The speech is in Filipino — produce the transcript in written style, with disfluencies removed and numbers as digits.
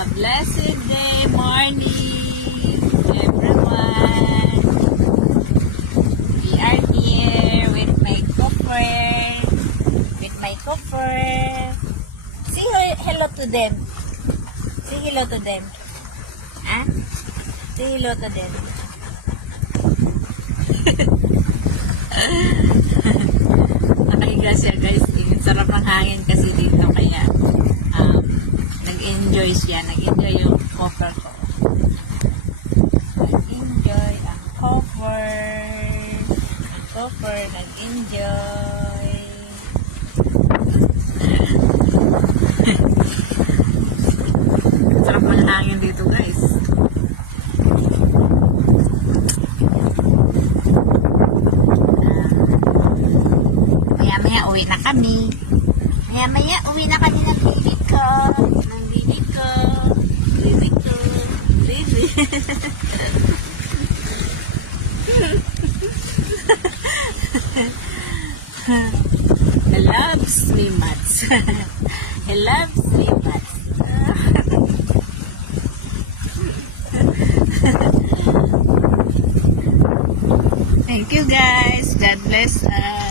Blessed day, morning, everyone. We are here with my cooper. Say hello to them. Say hello to them. Ah? Say hello to them. Nakahiga siya, guys. Sarap ng hangin kasi dito, kaya nag-enjoy siya. Nag-enjoy yung cooper ko. Nag-enjoy ang cooper. Ang cooper nag-enjoy. Sarap ng hangin dito, guys. Maya-maya uwi na kami. Maya-maya uwi na kami ng baby ko. Baby. He loves me much. He loves me much. Thank you, guys. God bless us.